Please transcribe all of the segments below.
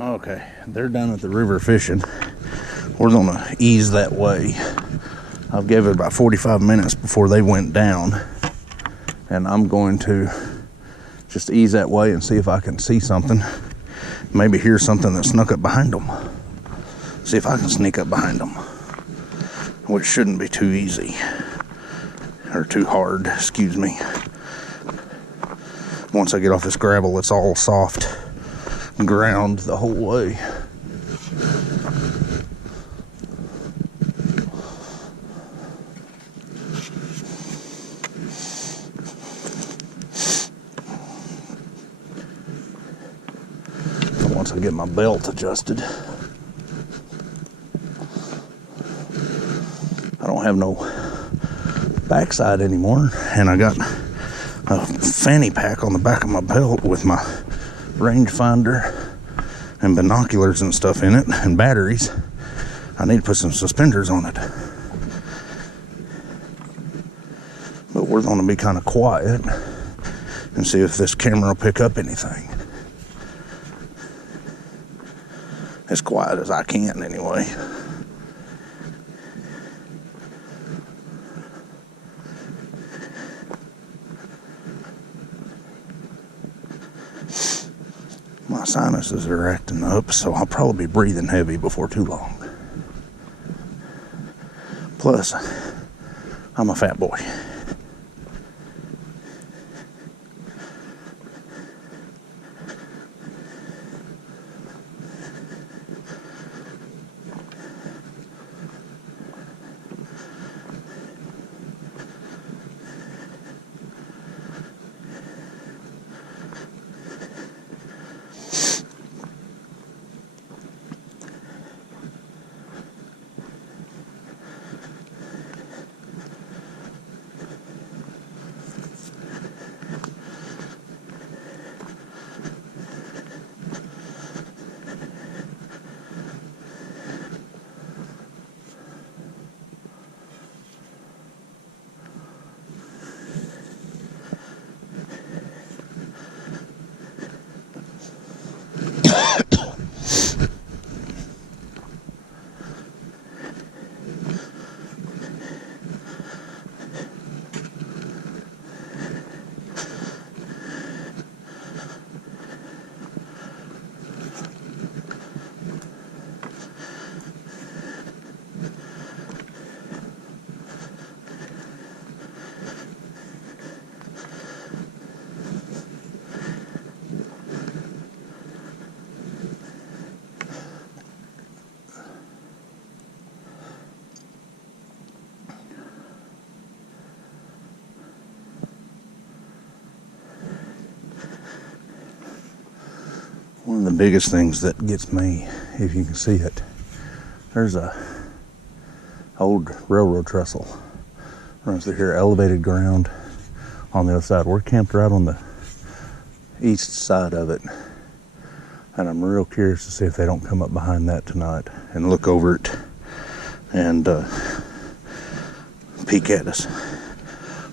Okay, they're down at the river fishing. We're gonna ease that way. I've gave it about 45 minutes before they went down, and I'm going to just ease that way and see if I can see something. Maybe hear something that snuck up behind them. See if I can sneak up behind them, which shouldn't be too easy or too hard, excuse me. Once I get off this gravel, it's all soft ground the whole way. Once I get my belt adjusted, I don't have no backside anymore, and I got a fanny pack on the back of my belt with my rangefinder and binoculars and stuff in it, and batteries. I need to put some suspenders on it. But we're going to be kind of quiet and see if this camera will pick up anything. As quiet as I can, anyway. My sinuses are acting up, so I'll probably be breathing heavy before too long. Plus, I'm a fat boy. One of the biggest things that gets me, if you can see it, there's a old railroad trestle runs through here, elevated ground on the other side. We're camped right on the east side of it, and I'm real curious to see if they don't come up behind that tonight and look over it and peek at us.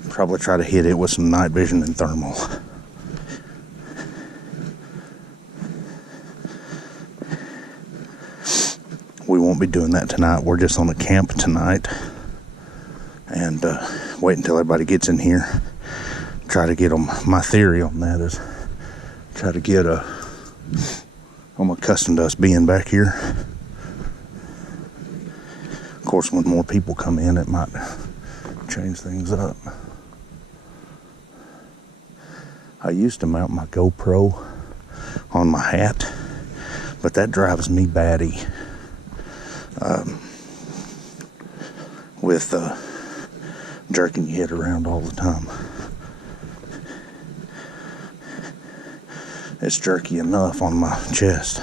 Probably try to hit it with some night vision and thermal. We won't be doing that tonight. We're just on the camp tonight and wait until everybody gets in here. Try to get them. My theory on that is try to get I'm accustomed to us being back here. Of course, when more people come in, it might change things up. I used to mount my GoPro on my hat, but that drives me batty. With jerking your head around all the time. It's jerky enough on my chest.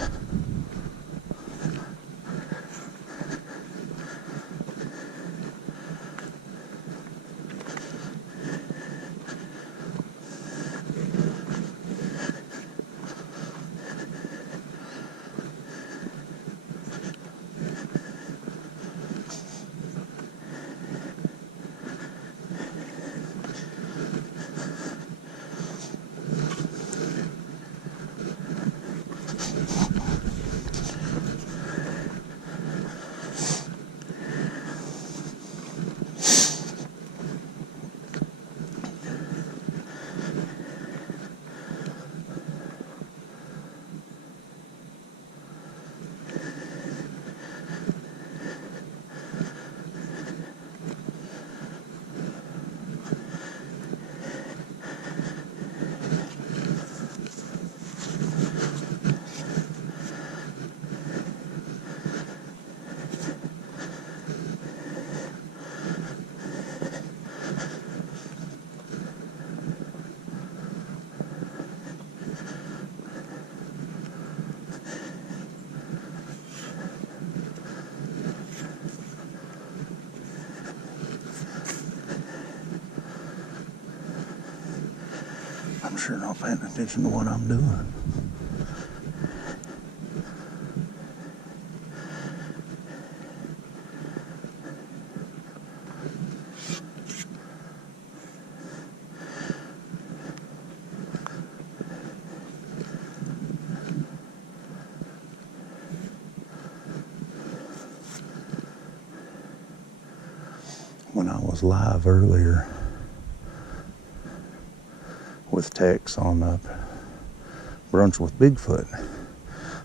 I'm sure not paying attention to what I'm doing. When I was live earlier with Tex on Brunch with Bigfoot,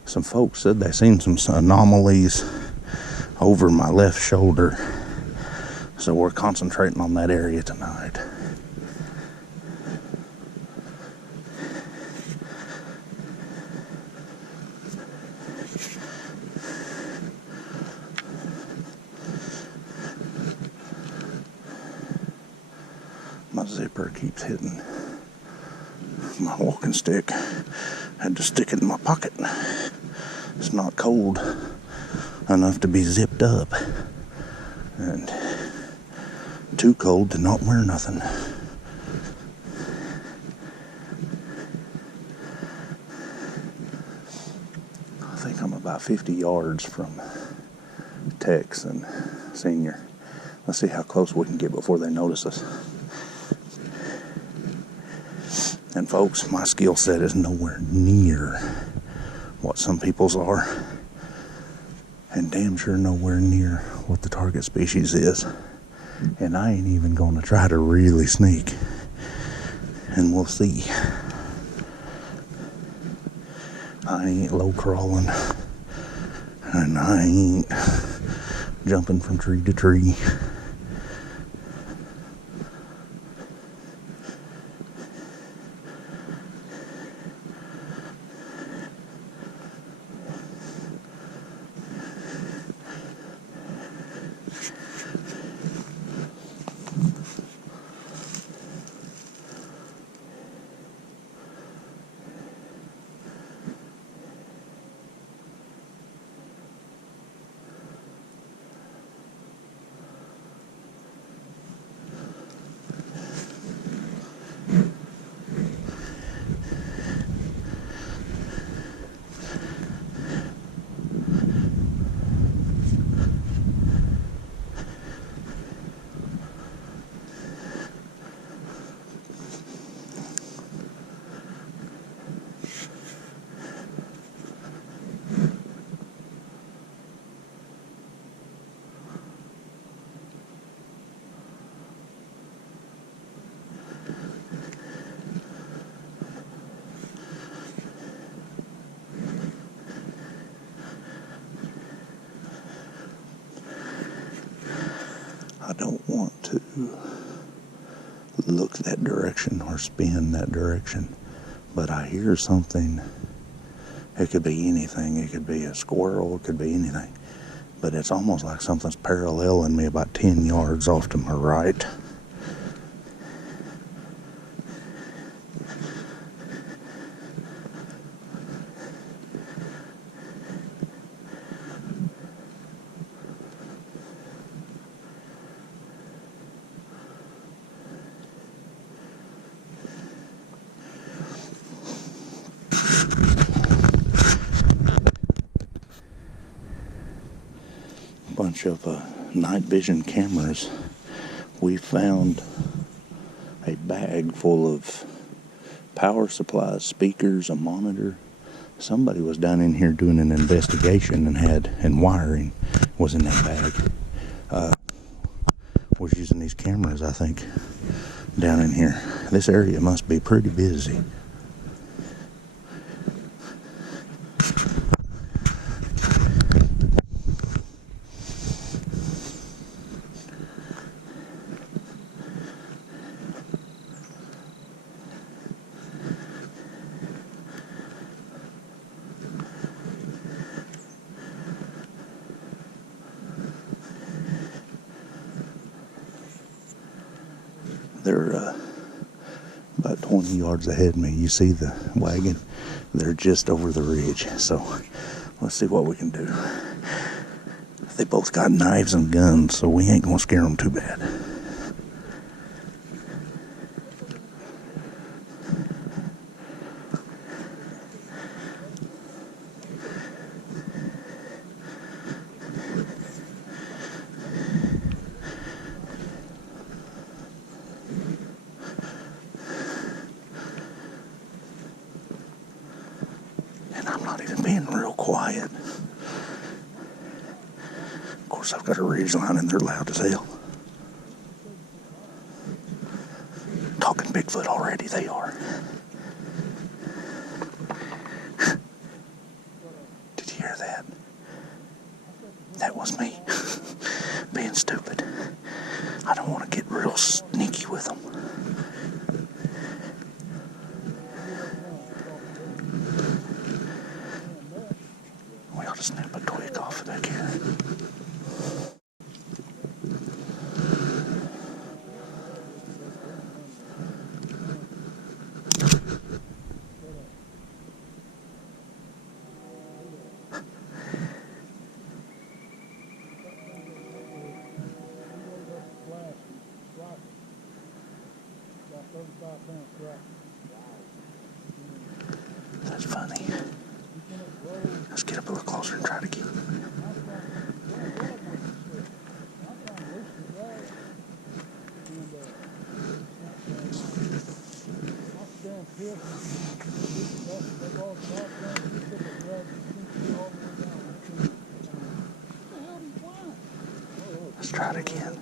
some folks said they seen some anomalies over my left shoulder, so we're concentrating on that area tonight. My zipper keeps hitting my walking stick. Had to stick it in my pocket. It's not cold enough to be zipped up, and too cold to not wear nothing. I think I'm about 50 yards from Tex and Senior. Let's see how close we can get before they notice us. And folks, my skill set is nowhere near what some people's are, and damn sure nowhere near what the target species is. And I ain't even gonna try to really sneak, and we'll see. I ain't low crawling, and I ain't jumping from tree to tree. I don't want to look that direction or spin that direction, but I hear something It could be anything. It could be a squirrel. It could be anything. But it's almost like something's paralleling me about 10 yards off to my right. Bunch of night vision cameras. We found a bag full of power supplies, speakers, a monitor. Somebody was down in here doing an investigation and wiring was in that bag. Was using these cameras, I think, down in here. This area must be pretty busy. They're about 20 yards ahead of me. You see the wagon? They're just over the ridge. So let's see what we can do. They both got knives and guns, so we ain't gonna scare them too bad. I'm not even being real quiet. Of course, I've got a ridge line and they're loud as hell. Talking Bigfoot already, they are. Did you hear that? That was me being stupid. I don't want to get real sneaky with them. We ought to snap a twig off back here. That's funny. Let's get up a little closer and try to keep. Let's try it again.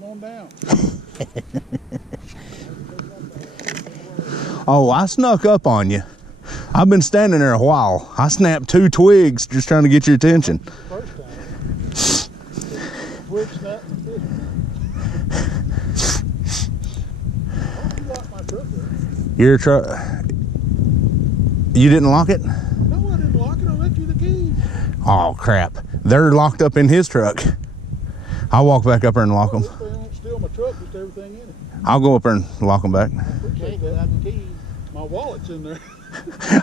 Come on down. Oh, I snuck up on you. I've been standing there a while. I snapped 2 twigs just trying to get your attention. First time. Twig snapped and fish. You locked my truck up. Your truck? You didn't lock it? No, I didn't lock it. I left you the keys. Oh, crap. They're locked up in his truck. I'll walk back up there and lock them. This thing won't steal my truck, just everything in it. I'll go up there and lock them back. I appreciate that. The keys. My wallet's in there.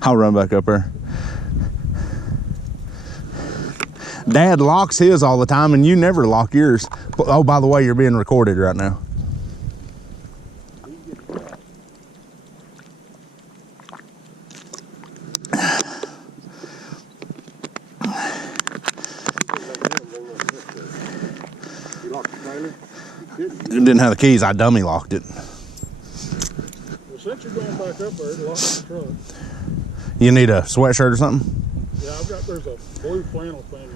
I'll run back up there. Dad locks his all the time and you never lock yours. Oh, by the way, you're being recorded right now. It didn't have the keys. I dummy locked it. Well, since you're going back up there, lock the truck. You need a sweatshirt or something? Yeah, there's a blue flannel thing.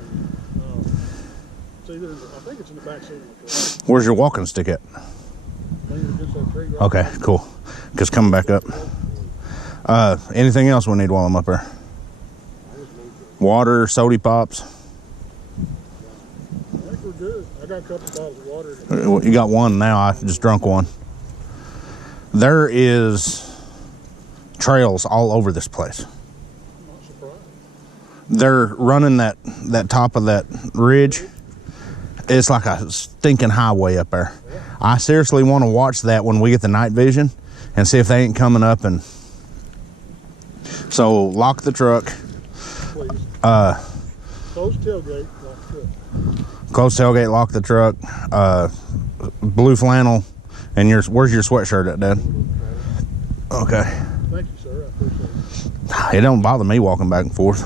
It's either I think it's in the back seat of the truck. Where's your walking stick at? Okay, cool. Because coming back up. Anything else we need while I'm up there? Water, soda pops. I think we're good. I got a couple bottles of water. You got one now. I just drunk one. There is trails all over this place. I'm not surprised. They're running that top of that ridge. It's like a stinking highway up there. Yeah. I seriously want to watch that when we get the night vision and see if they ain't coming up. And so lock the truck. Please. Close tailgate, lock the truck. Close tailgate, lock the truck. Blue flannel. And where's your sweatshirt at, Dad? Okay. Thank you, sir. I appreciate it. It don't bother me walking back and forth.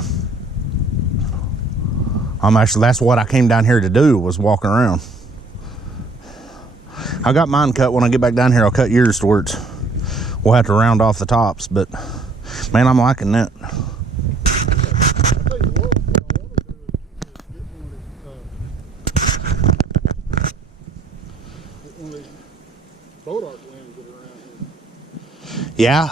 That's what I came down here to do, was walking around. I got mine cut. When I get back down here, I'll cut yours towards. We'll have to round off the tops, but man, I'm liking that. I'll tell you what I want to do is get one of these boat arc limbs that are around here. Yeah.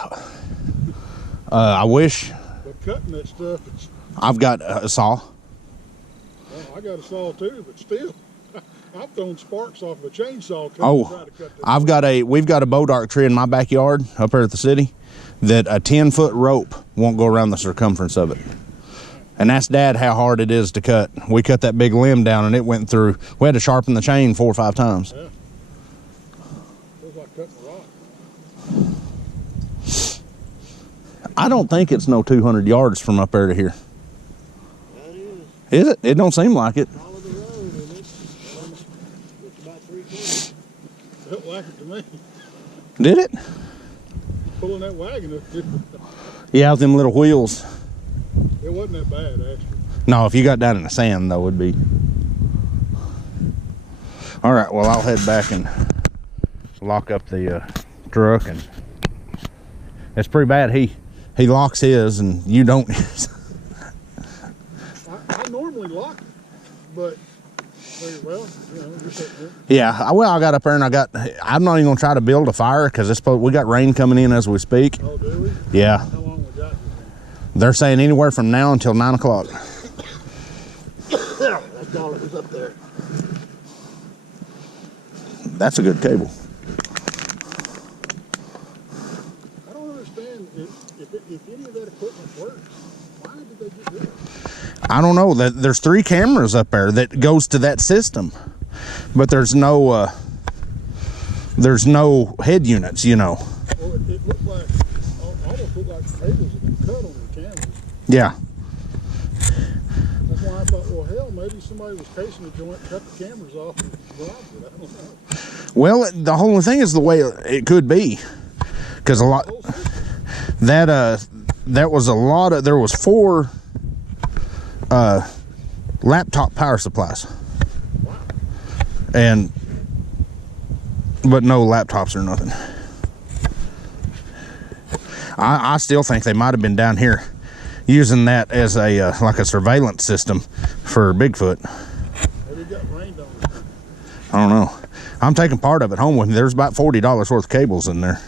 I wish. But cutting that stuff, it's, I've got a saw. well, I got a saw too, but still, I've thrown sparks off of a chainsaw trying Oh, to cut this. we've got a boat arc tree in my backyard up here at the city that a 10-foot rope won't go around the circumference of it. And that's, Dad, how hard it is to cut. We cut that big limb down and it went through. We had to sharpen the chain 4 or 5 times. Yeah. Feels like cutting a rock. That I don't think it's no 200 yards from up there to here. is. Is it? It don't seem like it. Follow the road, and it's about 3 quarters. Felt like it to me. Did it? Pulling that wagon up, Yeah, with them little wheels. it wasn't that bad, actually. No, if you got down in the sand, though, it'd be. All right, well, I'll head back and lock up the truck. And it's pretty bad. He locks his and you don't. I normally lock it, but figured, well, you know, just it. Yeah, I got up there and I'm not even gonna try to build a fire because we got rain coming in as we speak. Oh, do we? Yeah, How long we got? they're saying anywhere from now until 9 o'clock. That dollar was up there. That's a good cable. I don't understand if any of that equipment works. Why did they get rid of it? I don't know. There's 3 cameras up there that goes to that system, but there's no head units, you know. Well, it looked like, almost looked like the cables had been cut on the cameras. Yeah. That's why I thought, well, hell, maybe somebody was casing the joint, cut the cameras off, and robbed it. I don't know. Well, the whole thing is the way it could be, because there was 4 laptop power supplies, but no laptops or nothing. I still think they might have been down here using that as a like a surveillance system for Bigfoot. Maybe it got rained on it. I don't know. I'm taking part of it home with me. There's about $40 worth of cables in there,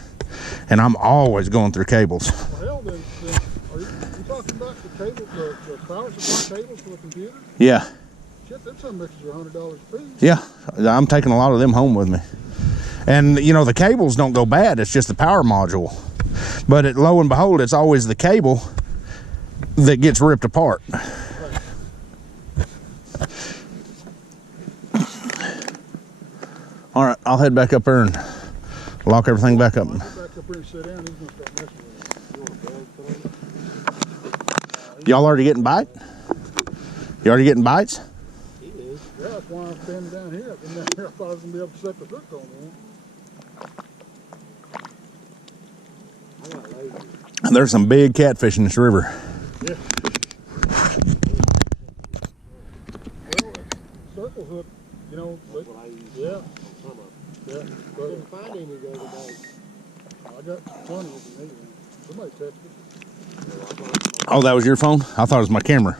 and I'm always going through cables. Well, hell, then are you talking about the cable, the power supply cables for the computer? Yeah, Shit, them some mixes are $100 a piece. yeah. I'm taking a lot of them home with me. And you know, the cables don't go bad. It's just the power module. But lo and behold, it's always the cable that gets ripped apart. All right, I'll head back up there and lock everything back up. I'll get back up here and sit down. He's gonna start messing with it. Y'all already getting bite? You already getting bites? He is. Yeah, that's why I'm standing down here. I've been down here. I thought I was gonna be able to set the hook on one. I got lazy. There's some big catfish in this river. Yeah. Well, circle hook, you know, but, What I use yeah, on some of them. yeah. I But didn't find any the other day. I got plenty if you need one. Somebody texted it. Oh, that was your phone? I thought it was my camera.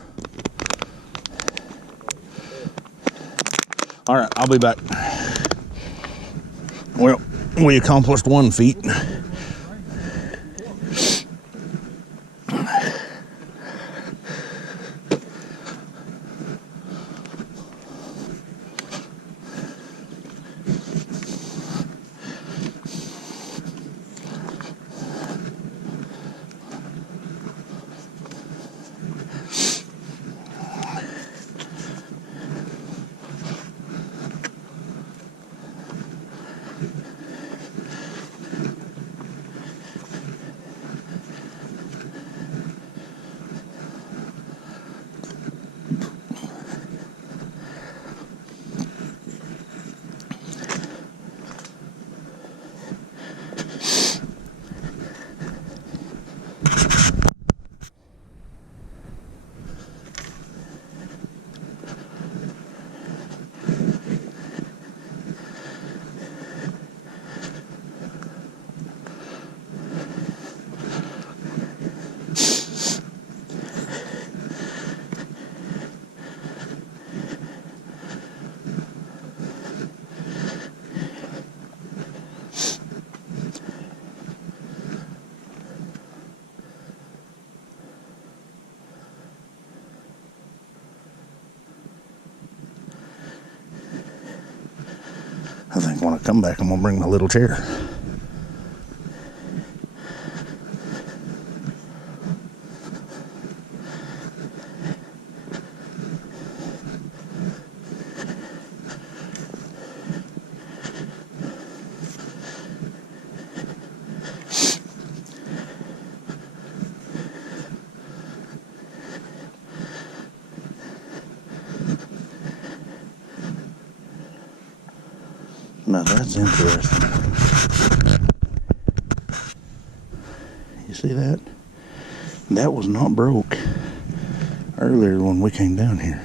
All right, I'll be back. Well, we accomplished 1 feat. come back, I'm gonna bring my little chair. Now that's interesting. You see that? That was not broke earlier when we came down here.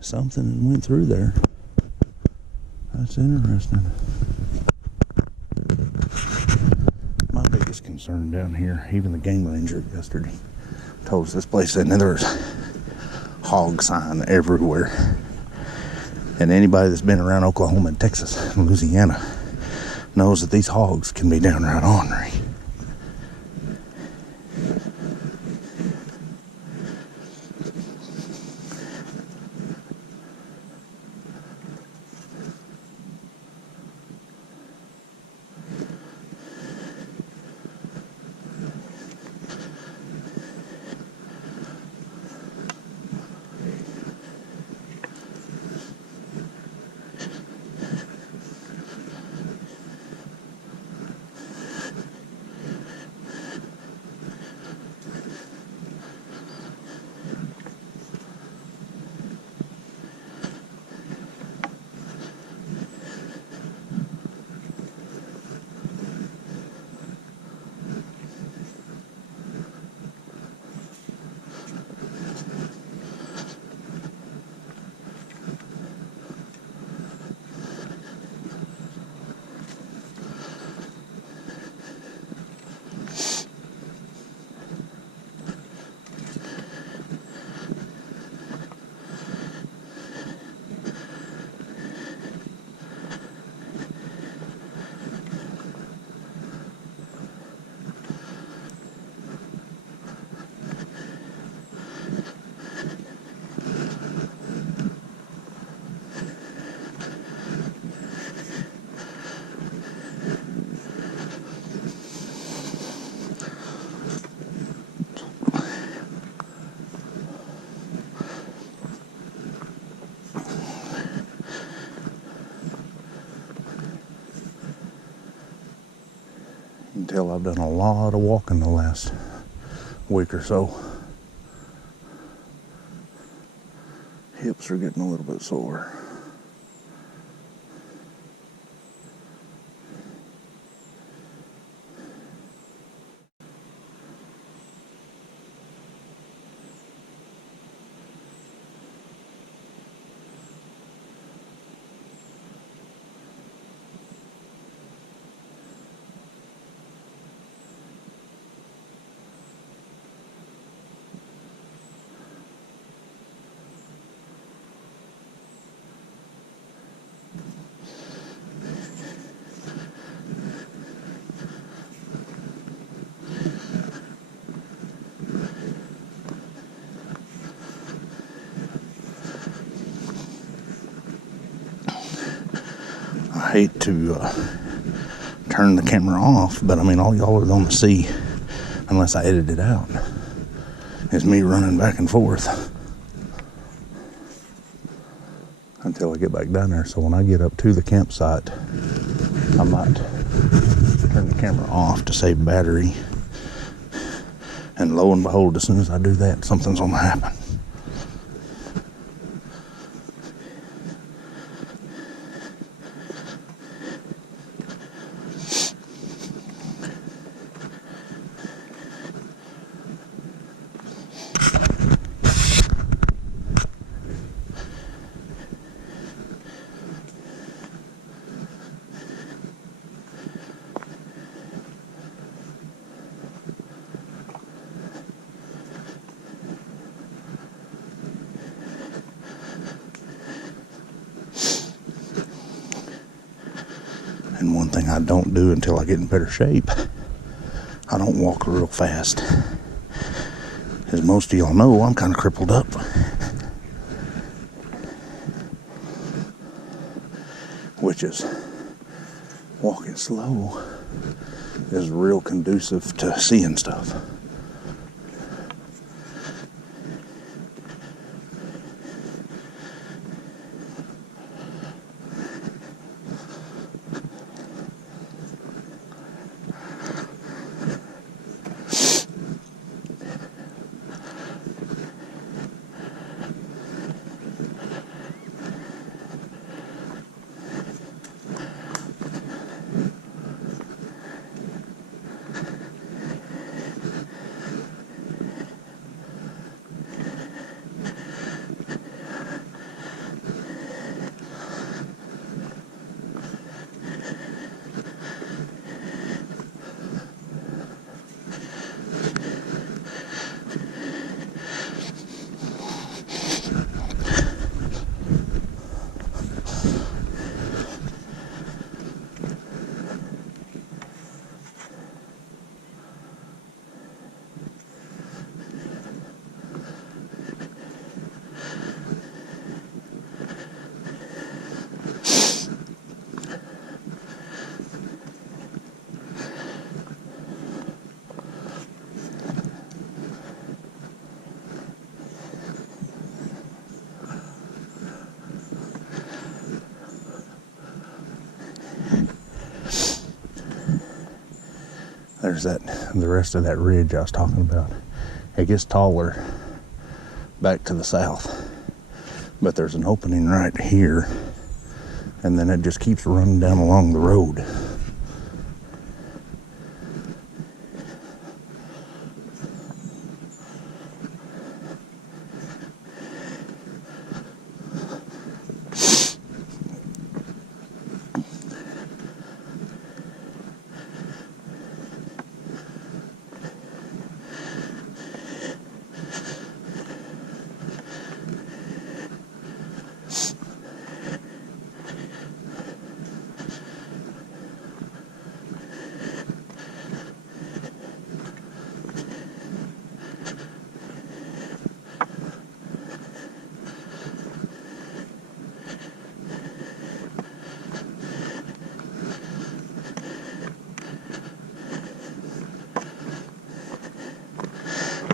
Something went through there. That's interesting. My biggest concern down here, even the game ranger yesterday told us this place, and there's hog sign everywhere. And anybody that's been around Oklahoma and Texas and Louisiana knows that these hogs can be downright ornery. You can tell I've done a lot of walking the last week or so. Hips are getting a little bit sore. I hate to turn the camera off, but I mean, all y'all are going to see, unless I edit it out, is me running back and forth until I get back down there. So when I get up to the campsite, I might turn the camera off to save battery. And lo and behold, as soon as I do that, something's going to happen. And one thing I don't do until I get in better shape, I don't don't walk real fast. As most of y'all know, I'm kind of crippled up. Which is, walking slow is real conducive to seeing stuff. There's the rest of that ridge I was talking about. It gets taller back to the south, but there's an opening right here, and then it just keeps running down along the road.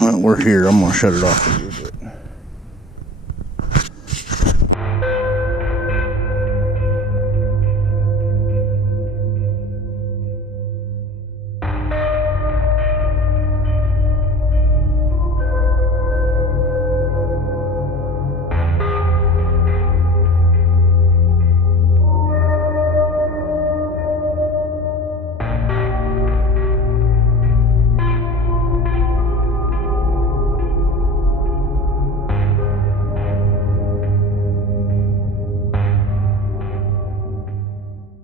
Well, we're here. I'm gonna shut it off a little bit.